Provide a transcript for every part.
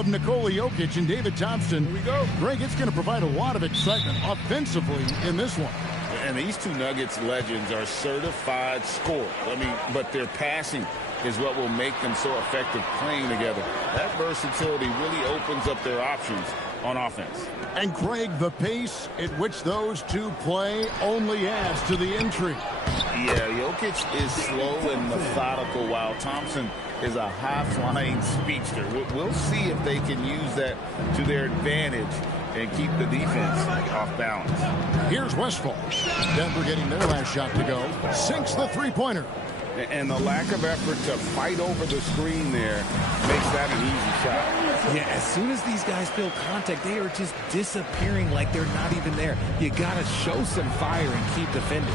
of Nikola Jokic and David Thompson. Here we go. Greg, it's going to provide a lot of excitement offensively in this one. And these two Nuggets legends are certified scorers. But their passing is what will make them so effective playing together. That versatility really opens up their options on offense. And Greg, the pace at which those two play only adds to the intrigue. Yeah, Jokic is slow and methodical, while Thompson is a high-flying speedster. We'll see if they can use that to their advantage and keep the defense off balance. Here's Westfall. Denver getting their last shot to go. Sinks the three-pointer. And the lack of effort to fight over the screen there makes that an easy shot. Yeah, as soon as these guys feel contact, they are just disappearing like they're not even there. You got to show some fire and keep defending.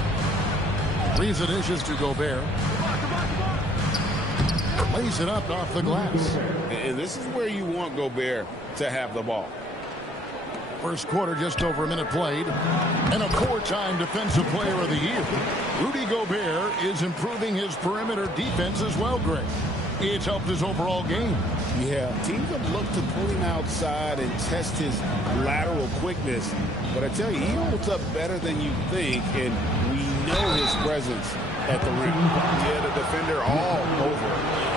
Reza dishes to Gobert. Lays it up off the glass. And this is where you want Gobert to have the ball. First quarter, just over a minute played. And a four-time Defensive Player of the Year. Rudy Gobert is improving his perimeter defense as well, Greg. It's helped his overall game. Yeah, teams have looked to pull him outside and test his lateral quickness. But I tell you, he holds up better than you think, and we know his presence at the rim. Yeah, the defender all over.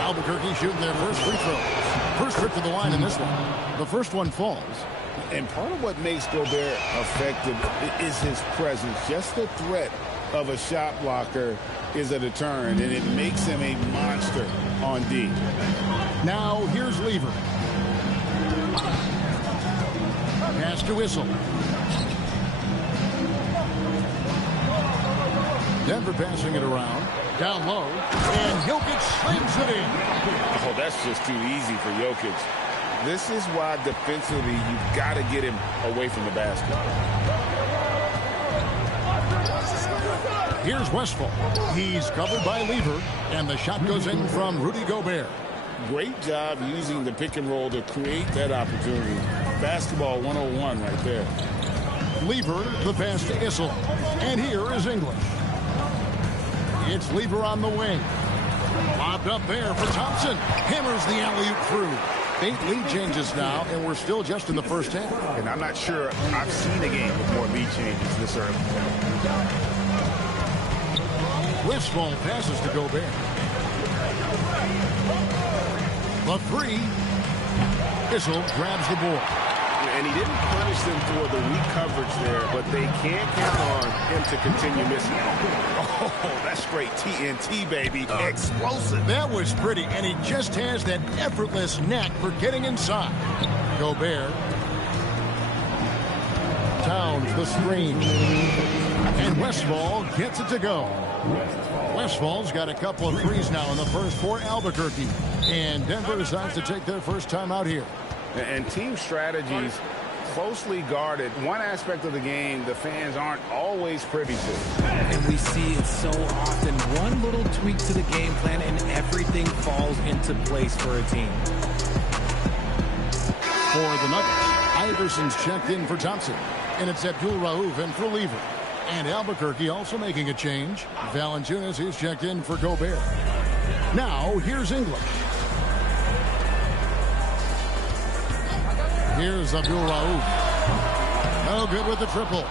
Albuquerque shooting their first free throws. First trip to the line in this one. The first one falls. And part of what makes Gobert effective is his presence. Just the threat of a shot blocker is a deterrent, and it makes him a monster on D. Now here's Lever. Pass to Whistle. Denver passing it around. Down low. And Jokic slams it in. Oh, that's just too easy for Jokic. This is why defensively you've got to get him away from the basket. Here's Westfall. He's covered by Lever, and the shot goes in from Rudy Gobert. Great job using the pick and roll to create that opportunity. Basketball 101 right there. Lever, the pass to Issel. And here is English. It's Lever on the wing. Lobbed up there for Thompson. Hammers the alley-oop through. 8 lead changes now, and we're still just in the first half. And I'm not sure I've seen a game with more lead changes this early. Westfall passes to Gobert. The three. Issel grabs the board. And he didn't punish them for the weak coverage there, but they can't count on him to continue missing. Oh, that's straight TNT, baby. Explosive. That was pretty, and he just has that effortless knack for getting inside. Gobert. Towns the screen. And Westfall gets it to go. Westfall's got a couple of threes now in the first for Albuquerque. And Denver decides to take their first time out here. And team strategies closely guarded. One aspect of the game the fans aren't always privy to. And we see it so often. One little tweak to the game plan and everything falls into place for a team. For the Nuggets, Iverson's checked in for Thompson. And it's Abdul Rauf in for Lever. And Albuquerque also making a change. Valanciunas is checked in for Gobert. Now, here's English. Here's Abdul Rauf. No good with the triple.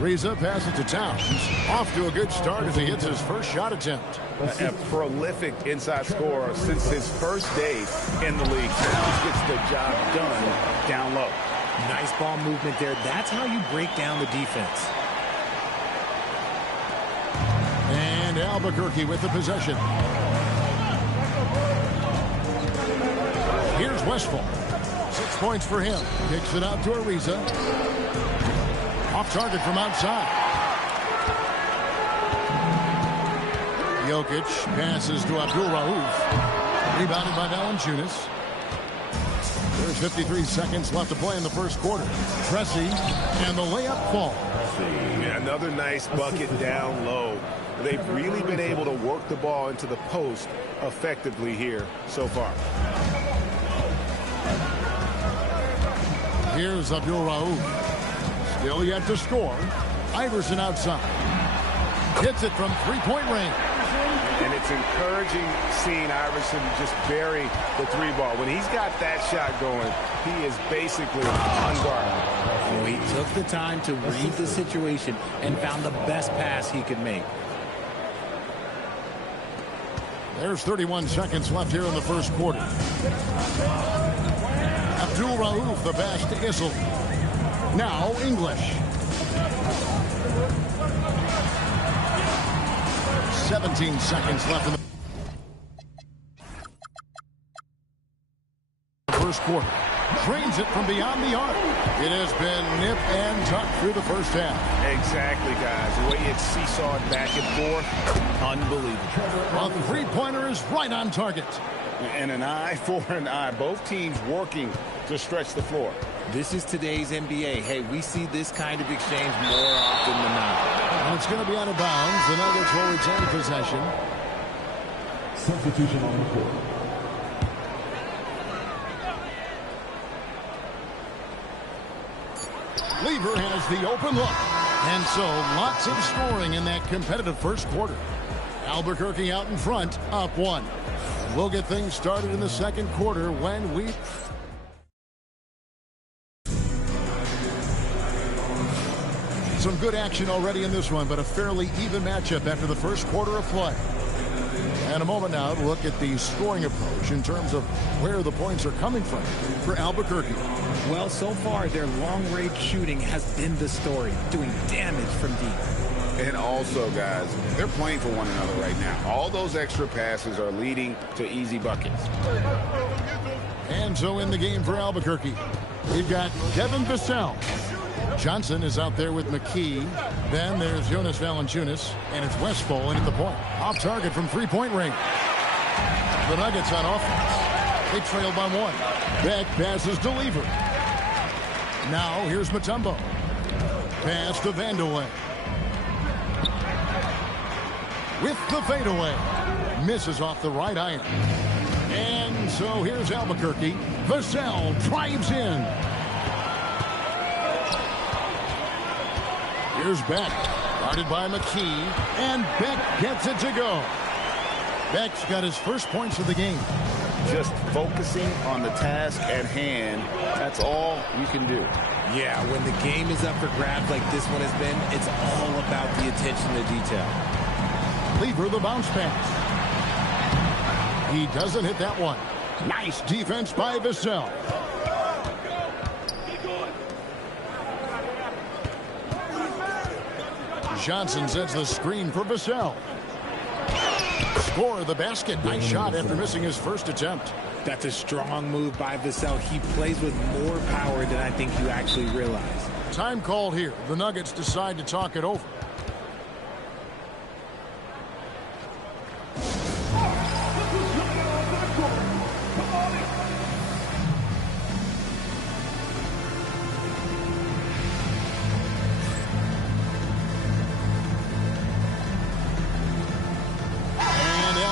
Reza passes to Towns. Off to a good start as he hits his first shot attempt. A prolific inside scorer since his first day in the league. Towns gets the job done down low. Nice ball movement there. That's how you break down the defense. And Albuquerque with the possession. Here's Westfall. 6 points for him. Kicks it out to Ariza. Off target from outside. Jokic passes to Abdul Rauf. Rebounded by Valanciunas. There's 53 seconds left to play in the first quarter. Pressey, and the layup falls. Yeah, another nice bucket down low. They've really been able to work the ball into the post effectively here so far. Here's Abdul Rauf. Still yet to score. Iverson outside. Hits it from three-point range. And it's it's encouraging seeing Iverson just bury the three ball. When he's got that shot going, he is basically unguardable. Oh, he took the time to read the situation and found the best pass he could make. There's 31 seconds left here in the first quarter. Abdul Rauf, the pass to Issel. Now English. 17 seconds left in the first quarter. Drains it from beyond the arc. It has been nip and tuck through the first half. Exactly, guys. The way it's seesawed back and forth, unbelievable. A three-pointer is right on target. And an eye for an eye. Both teams working to stretch the floor. This is today's NBA. Hey, we see this kind of exchange more often than not. And it's going to be out of bounds. The Nuggets will retain possession. Substitution on the court. Lever has the open look. And so lots of scoring in that competitive first quarter. Albuquerque out in front, up one. We'll get things started in the second quarter when we... Some good action already in this one, but a fairly even matchup after the first quarter of play. And a moment now to look at the scoring approach in terms of where the points are coming from for Albuquerque. Well, so far, their long-range shooting has been the story, doing damage from deep. And also, guys, they're playing for one another right now. All those extra passes are leading to easy buckets. And so in the game for Albuquerque, we've got Devin Vassell. Johnson is out there with McKee. Then there's Jonas Valanciunas, and it's Westphal in at the point. Off target from three-point range. The Nuggets on offense. They trail by one. Beck passes to Lever. Now here's Mutombo. Pass to Vandeweghe. With the fadeaway. Misses off the right iron. And so here's Albuquerque. Vassell drives in. Here's Beck, guarded by McKee, and Beck gets it to go. Beck's got his first points of the game. Just focusing on the task at hand, that's all you can do. Yeah, when the game is up for grabs like this one has been, it's all about the attention to detail. Lever the bounce pass. He doesn't hit that one. Nice defense by Vassell. Johnson sets the screen for Vassell. Score the basket. Nice shot after missing his first attempt. That's a strong move by Vassell. He plays with more power than I think you actually realize. Time called here. The Nuggets decide to talk it over.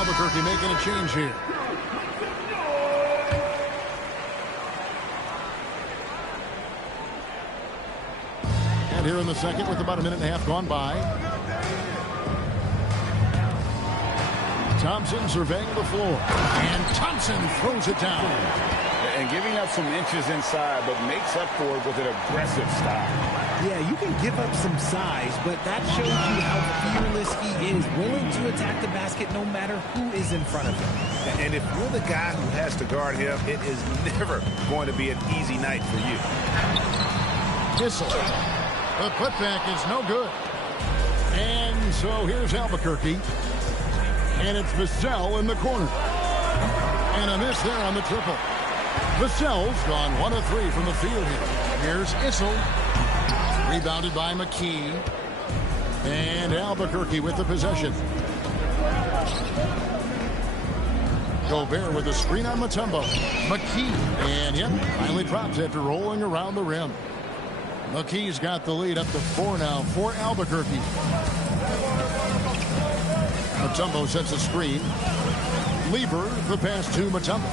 Albuquerque making a change here. And here in the second with about a minute and a half gone by. Thompson surveying the floor. And Thompson throws it down. And giving up some inches inside, but makes up for it with an aggressive style. Yeah, you can give up some size, but that shows you how fearless he is, willing to attack the basket no matter who is in front of him. And if you're the guy who has to guard him, it is never going to be an easy night for you. Issel. The putback is no good. And so here's Albuquerque. And it's Vassell in the corner. And a miss there on the triple. Vassell's gone 1 of 3 from the field here. Here's Issel. Rebounded by McKee. And Albuquerque with the possession. Gobert with a screen on Mutombo. McKee. And yep, finally drops after rolling around the rim. McKee's got the lead up to 4 now for Albuquerque. Mutombo sets a screen. Lever the pass to Mutombo.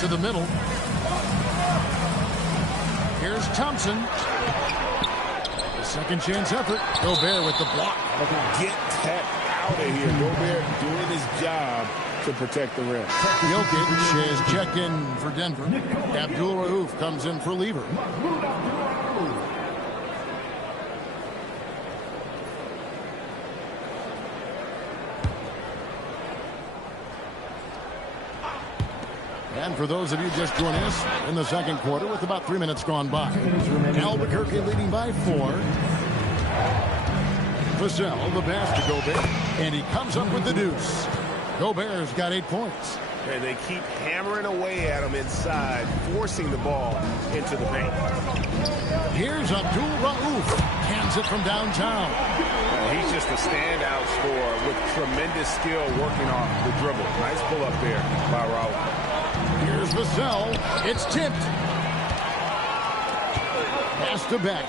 To the middle. Here's Thompson. The second chance effort. Gobert with the block. Get that holiday here. Gobert doing his job to protect the rim. Jokic is checked in for Denver. Abdul-Rauf comes in for Lever. And for those of you just joining us in the second quarter with about 3 minutes gone by, Albuquerque leading by 4. Vassell, the pass to Gobert, and he comes up with the deuce. Gobert's got 8 points. And they keep hammering away at him inside, forcing the ball into the paint. Here's Abdul-Rauf. Cans it from downtown. He's just a standout scorer with tremendous skill working off the dribble. Nice pull up there by Raul. Here's Vassell. It's tipped. Pass to Beck.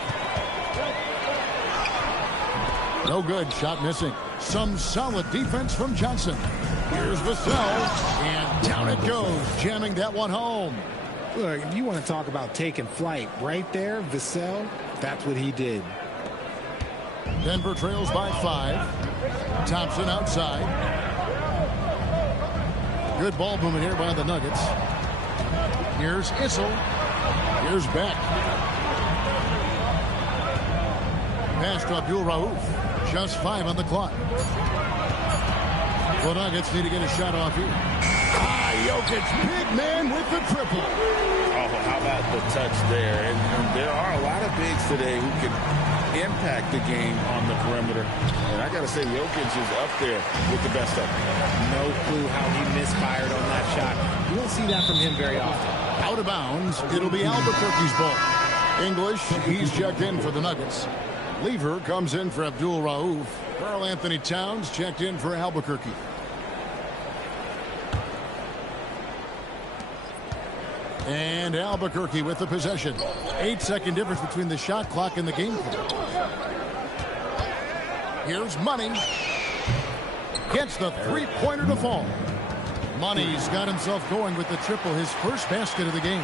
No good. Shot missing. Some solid defense from Johnson. Here's Vassell. And down it goes. Jamming that one home. Look, if you want to talk about taking flight, right there, Vassell, that's what he did. Denver trails by 5. Thompson outside. Good ball movement here by the Nuggets. Here's Issel. Here's Beck. Pass to Abdul-Rauf. Just 5 on the clock. The Nuggets need to get a shot off here. Jokic, big man with the triple. Oh, how about the touch there? And there are a lot of bigs today who can impact the game on the perimeter. And I got to say, Jokic is up there with the best of them. No clue how he misfired on that shot. You don't see that from him very often. Out of bounds, it'll be Albuquerque's ball. English, he's checked in for the Nuggets. Lever comes in for Abdul-Rauf. Karl Anthony Towns checked in for Albuquerque. And Albuquerque with the possession. 8-second difference between the shot clock and the game clock. Here's Money. Gets the three-pointer to fall. Money's got himself going with the triple, his first basket of the game.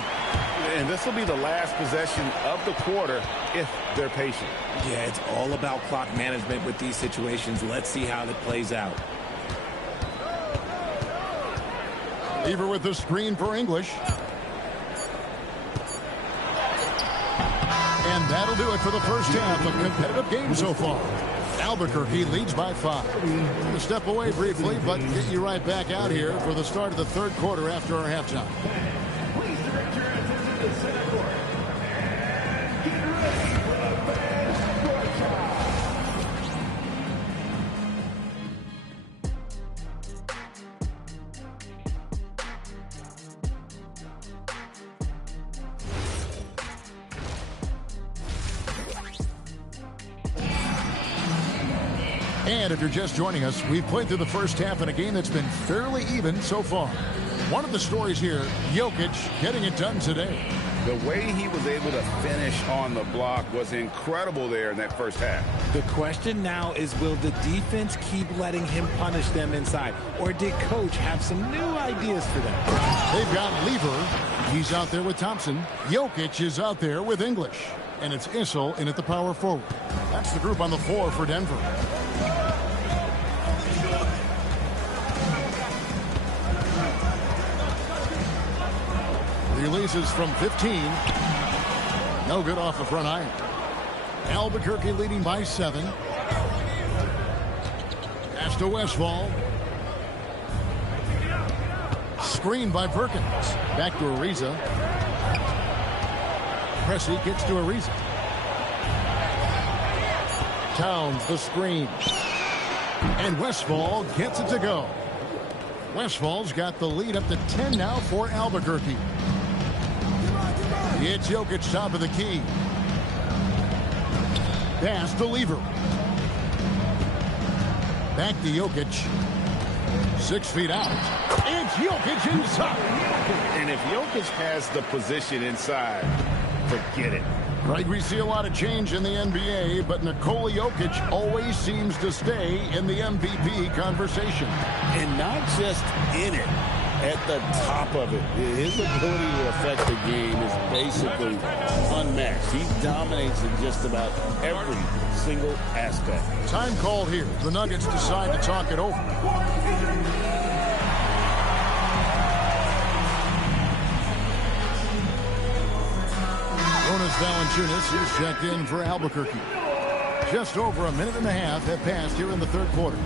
And this will be the last possession of the quarter if they're patient. Yeah, it's all about clock management with these situations. Let's see how it plays out. Lever with the screen for English. And that'll do it for the first half of competitive game so far. Albuquerque leads by 5. We'll step away briefly, but get you right back out here for the start of the third quarter after our halftime. Please direct your attention to the center court. And get ready for the fans' broadcast. And if you're just joining us, we've played through the first half in a game that's been fairly even so far. One of the stories here, Jokic getting it done today. The way he was able to finish on the block was incredible there in that first half. The question now is, will the defense keep letting him punish them inside? Or did Coach have some new ideas for them? They've got Lever. He's out there with Thompson. Jokic is out there with English. And it's Issel in at the power forward. That's the group on the floor for Denver. Releases from 15. No good off the front iron. Albuquerque leading by 7. Pass to Westfall. Screen by Perkins. Back to Ariza. Pressey gets to Ariza. Towns the screen. And Westfall gets it to go. Westfall's got the lead up to 10 now for Albuquerque. It's Jokic top of the key. Pass to Lever. Back to Jokic. 6 feet out. It's Jokic inside. And if Jokic has the position inside, forget it. Right, we see a lot of change in the NBA, but Nikola Jokic always seems to stay in the MVP conversation. And not just in it. at the top of it. His ability to affect the game is basically unmatched. He dominates in just about every single aspect. Time called here. The Nuggets decide to talk it over. Jonas Valanciunas is checked in for Albuquerque. Just over a minute and a half have passed here in the third quarter.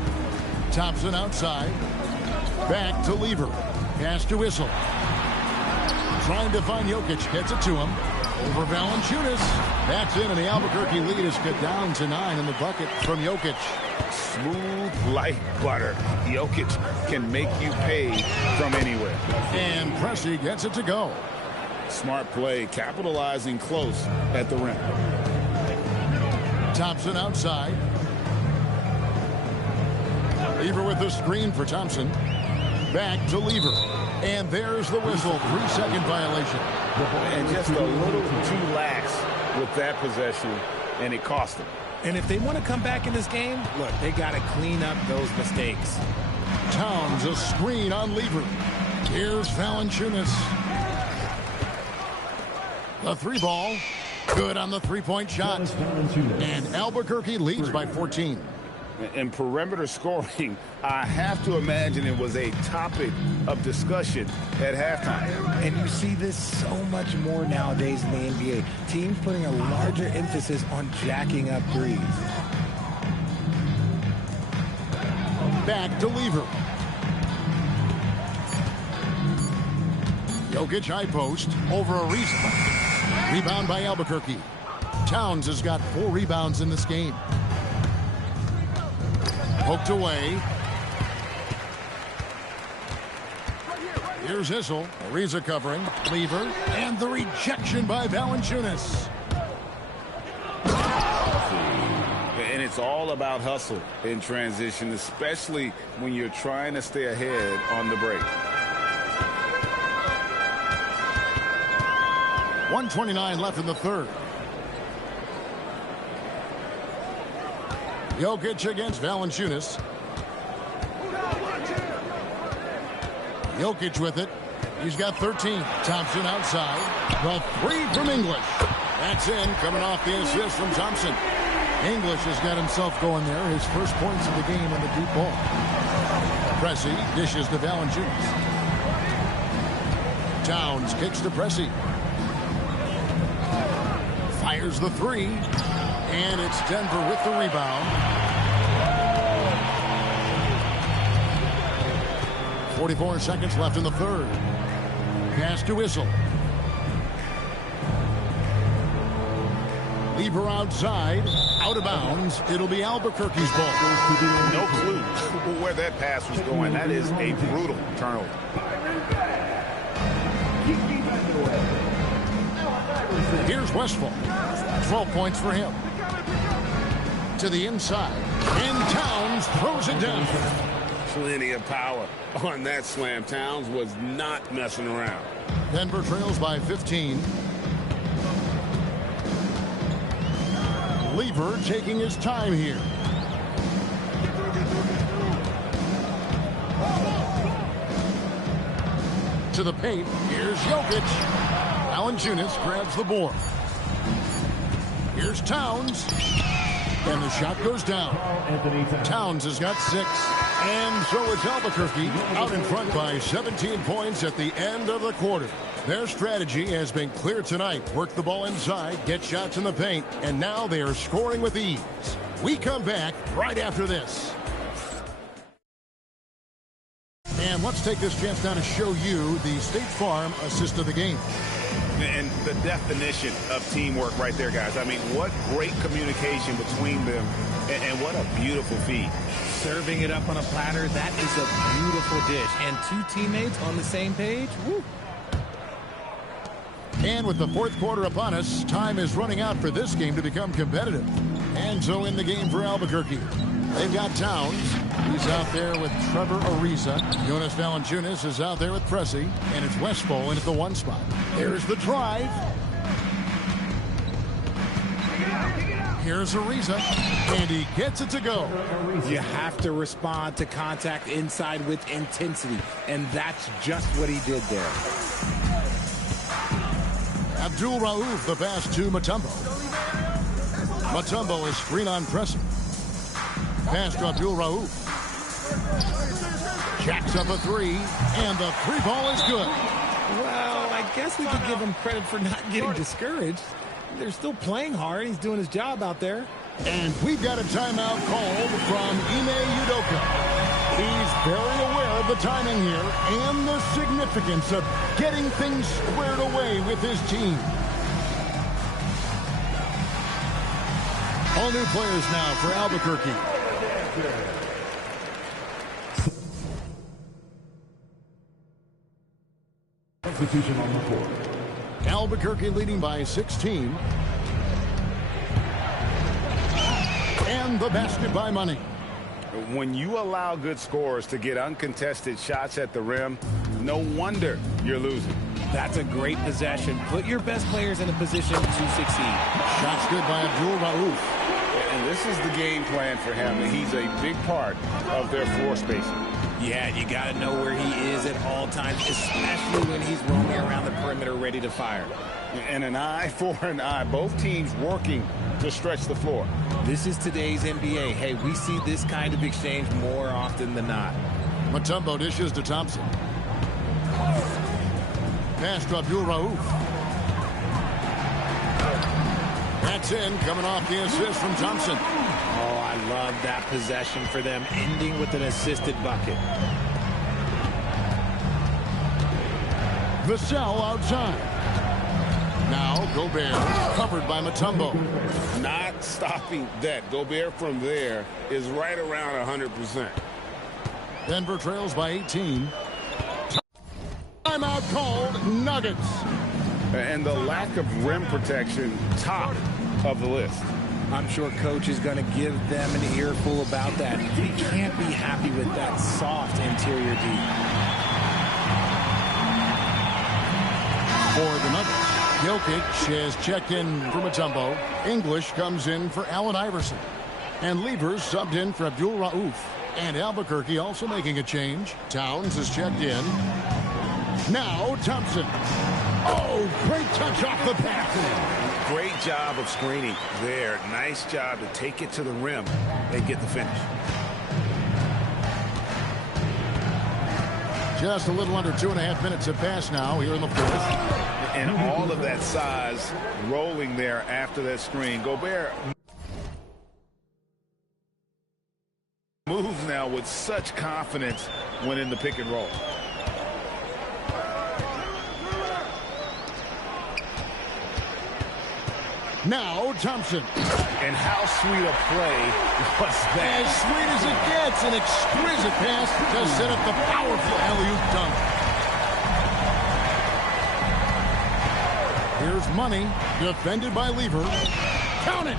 Thompson outside. Back to Lever. Pass to Whistle. Trying to find Jokic. Gets it to him. Over Valanciunas. That's in, and the Albuquerque lead is cut down to 9 in the bucket from Jokic. Smooth like butter. Jokic can make you pay from anywhere. And Pressey gets it to go. Smart play, capitalizing close at the rim. Thompson outside. Lever with the screen for Thompson. Back to Lever. And there's the whistle. 3-second violation. And just a little too lax with that possession, and it cost them. And if they want to come back in this game, look, they got to clean up those mistakes. Towns a screen on Lever. Here's Valanciunas. The three ball. Good on the three-point shot. And Albuquerque leads by 14. And perimeter scoring, I have to imagine it was a topic of discussion at halftime. And you see this so much more nowadays in the NBA. Teams putting a larger emphasis on jacking up threes. Back to Lever. Jokic high post over Ariza. Rebound by Albuquerque. Towns has got 4 rebounds in this game. Poked away. Here's Issel. Ariza covering. Lever. And the rejection by Valanciunas. And it's all about hustle in transition, especially when you're trying to stay ahead on the break. 1:29 left in the third. Jokic against Valanciunas. Jokic with it. He's got 13. Thompson outside. The three from English. That's in, coming off the assist from Thompson. English has got himself going there. His first points of the game on the deep ball. Pressey dishes to Valanciunas. Towns kicks to Pressey. Fires the three. And it's Denver with the rebound. 44 seconds left in the third. Pass to Whistle. Lever outside. Out of bounds. It'll be Albuquerque's ball. No clue where that pass was going. That is a brutal turnover. Here's Westphal. 12 points for him. To the inside. And Towns throws it down. Plenty of power on that slam. Towns was not messing around. Denver trails by 15. Lever taking his time here. To the paint. Here's Jokic. Valanciunas grabs the board. Here's Towns. And the shot goes down. Towns has got 6. And so it's Albuquerque out in front by 17 points at the end of the quarter. Their strategy has been clear tonight. Work the ball inside, get shots in the paint, and now they are scoring with ease. We come back right after this. And let's take this chance now to show you the State Farm assist of the game. And the definition of teamwork right there, guys. I mean, what great communication between them, and what a beautiful feed. Serving it up on a platter, that is a beautiful dish. And 2 teammates on the same page, woo. And with the fourth quarter upon us, time is running out for this game to become competitive. And so in the game for Albuquerque, they've got Towns. He's out there with Trevor Ariza. Jonas Valanciunas is out there with Pressey. And it's Westphal in at the 1 spot. There's the drive. Here's Ariza, and he gets it to go. You have to respond to contact inside with intensity, and that's just what he did there. Abdul Rauf, the pass to Mutombo. Mutombo is screen on pressing. Pass to Abdul Rauf. Jacks up a three, and the three ball is good. Well, I guess we could give him credit for not getting discouraged. They're still playing hard. He's doing his job out there. And we've got a timeout called from Ime Udoka. He's very aware of the timing here and the significance of getting things squared away with his team. All new players now for Albuquerque. Substitution on the court. Albuquerque leading by 16. And the basket by Money. When you allow good scorers to get uncontested shots at the rim, no wonder you're losing. That's a great possession. Put your best players in a position to succeed. Shots good by Abdul Rauf. And this is the game plan for him. He's a big part of their floor spacing. Yeah, you got to know where he is at all times, especially when he's roaming around the perimeter ready to fire. And an eye for an eye. Both teams working to stretch the floor. This is today's NBA. Hey, we see this kind of exchange more often than not. Mutombo dishes to Thompson. Pass to Abdul Rauf. That's in, coming off the assist from Thompson. Oh, I love that possession for them, ending with an assisted bucket. Vassell outside. Now Gobert, covered by Mutombo. Not stopping that. Gobert from there is right around 100%. Denver trails by 18. Timeout called, Nuggets. And the lack of rim protection, top of the list. I'm sure Coach is going to give them an earful about that. He can't be happy with that soft interior D. For the Nuggets, Jokic has checked in for Mutombo. English comes in for Allen Iverson. And Levers subbed in for Abdul Rauf. And Albuquerque also making a change. Towns has checked in. Now Thompson. Oh, great touch off the basket. Great job of screening there. Nice job to take it to the rim and get the finish. Just a little under 2.5 minutes have passed now here in the fourth. And all of that size rolling there after that screen. Gobert moves now with such confidence when in the pick and roll. Now Thompson. And how sweet a play was that? As sweet as it gets, an exquisite pass to set up the powerful alley-oop dunk. Here's Money, defended by Lever. Count it!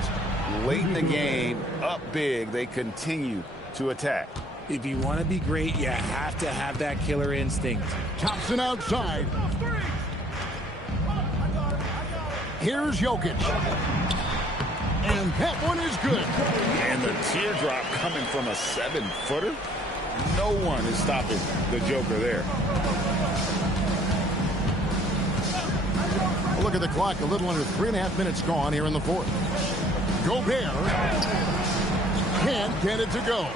Late in the game, up big, they continue to attack. If you want to be great, you have to have that killer instinct. Thompson outside. Here's Jokic. And that one is good. And the teardrop coming from a 7-footer. No one is stopping the Joker there. Look at the clock. A little under 3.5 minutes gone here in the fourth. Gobert can't get it to go.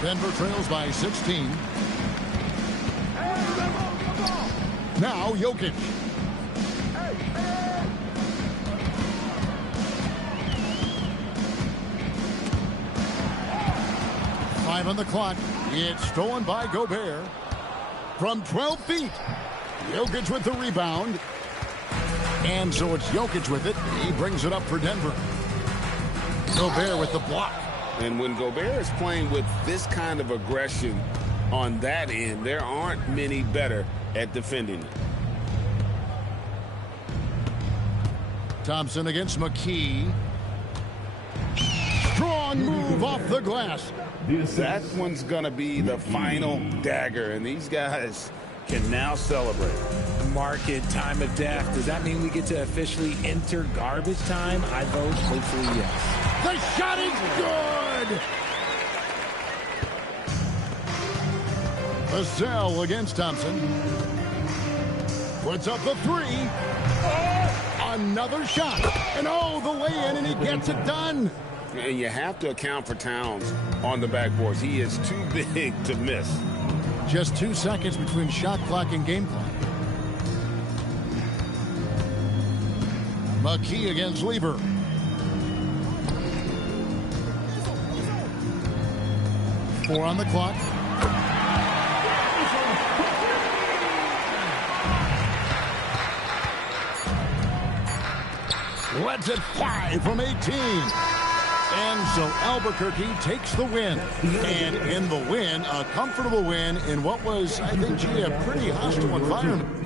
Denver trails by 16. Now Jokic. Five on the clock. It's stolen by Gobert. From 12 feet. Jokic with the rebound. And so it's Jokic with it. He brings it up for Denver. Gobert with the block. And when Gobert is playing with this kind of aggression on that end, there aren't many better at defending it. Thompson against McKee. Strong move off the glass. That one's going to be the final dagger. And these guys can now celebrate. Market time of death. Does that mean we get to officially enter garbage time? I vote hopefully yes. The shot is good! Vassell against Thompson. Puts up the three. Another shot. And the lay-in, and he gets it done. And you have to account for Towns on the backboards. He is too big to miss. Just 2 seconds between shot clock and game clock. McKee against Lieber. Four on the clock. Lets it fly from 18. And so Albuquerque takes the win. And in the win, a comfortable win in what was, I think, a pretty hostile environment.